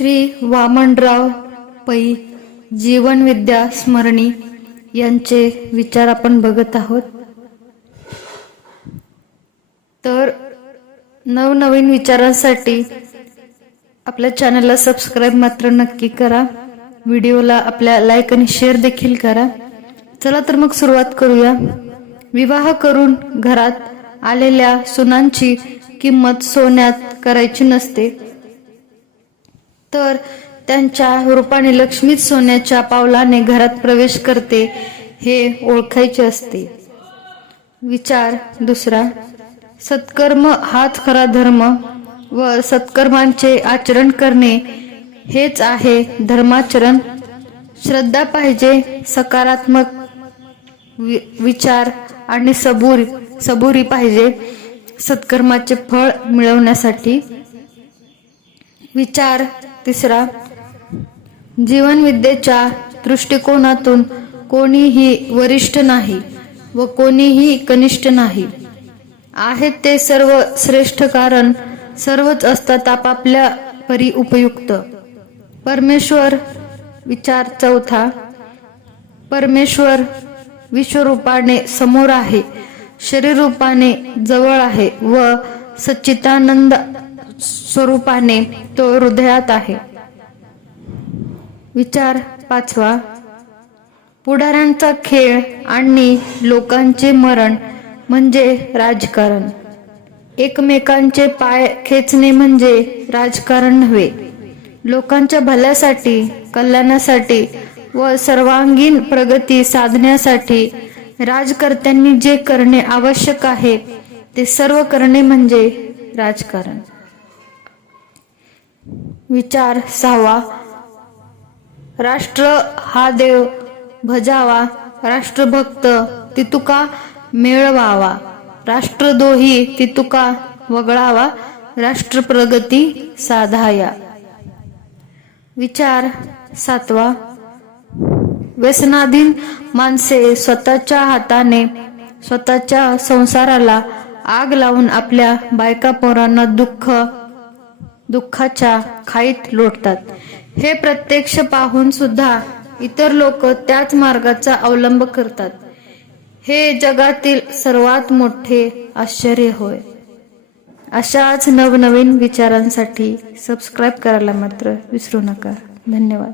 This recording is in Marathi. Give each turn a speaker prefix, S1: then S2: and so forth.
S1: श्री वामनराव पै जीवनविद्या स्मरणी यांचे विचार आपण बघत आहोत. तर नवनवीन विचारांसाठी आपल्या चॅनलला सबस्क्राईब मात्र नक्की करा. व्हिडिओला आपल्या लाईक आणि शेअर देखील करा. चला तर मग सुरुवात करूया. विवाह करून घरात आलेल्या सुनांची किंमत सोन्यात करायची नसते. तर त्यांच्या रूपाने लक्ष्मीच सोन्याच्या पावलाने घरात प्रवेश करते हे ओळखायचे असते. विचार दुसरा. सत्कर्म हाच खरा धर्म व सत्कर्मांचे आचरण करणे हेच आहे धर्माचरण. श्रद्धा पाहिजे सकारात्मक वि- विचार आणि सबुरी सबुरी पाहिजे सत्कर्माचे फळ मिळवण्यासाठी. विचार तिसरा जीवनविद्येच्या दृष्टिकोनातून कोणीही वरिष्ठ नाही व कोणीही कनिष्ठ नाही. आहेत ते सर्व श्रेष्ठ कारण सर्वच असतात आपापल्या परी उपयुक्त. परमेश्वर विचार चौथा परमेश्वर विश्वरूपाने समोर आहे शरीर रूपाने जवळ आहे व सच्चितानंद स्वरूपाने तो हृदयात आहे. विचार पाचवा. पुढाऱ्यांचा खेळ आणि लोकांचे मरण म्हणजे राजकारण. एकमेकांचे पाय खेचणे म्हणजे राजकारण नव्हे. लोकांच्या भल्यासाठी कल्याणासाठी व सर्वांगीण प्रगती साधण्यासाठी राजकर्त्यांनी जे करणे आवश्यक आहे ते सर्व करणे म्हणजे राजकारण. विचार सहावा राष्ट्र हा देव भजावा राष्ट्रभक्त तितुका मिळवावा. राष्ट्रदोही तितुका वगळावा राष्ट्रप्रगती साधाया. विचार सातवा. व्यसनाधीन माणसे स्वतःच्या हाताने स्वतःच्या संसाराला आग लावून आपल्या बायका पोरांना दुःख दुःखाच्या खाईत लोटतात. हे प्रत्यक्ष पाहून सुद्धा इतर लोक त्याच मार्गाचा अवलंब करतात. हे जगातील सर्वात मोठे आश्चर्य होय. अशाच नवनवीन विचारांसाठी सबस्क्राईब करायला मात्र विसरू नका. धन्यवाद.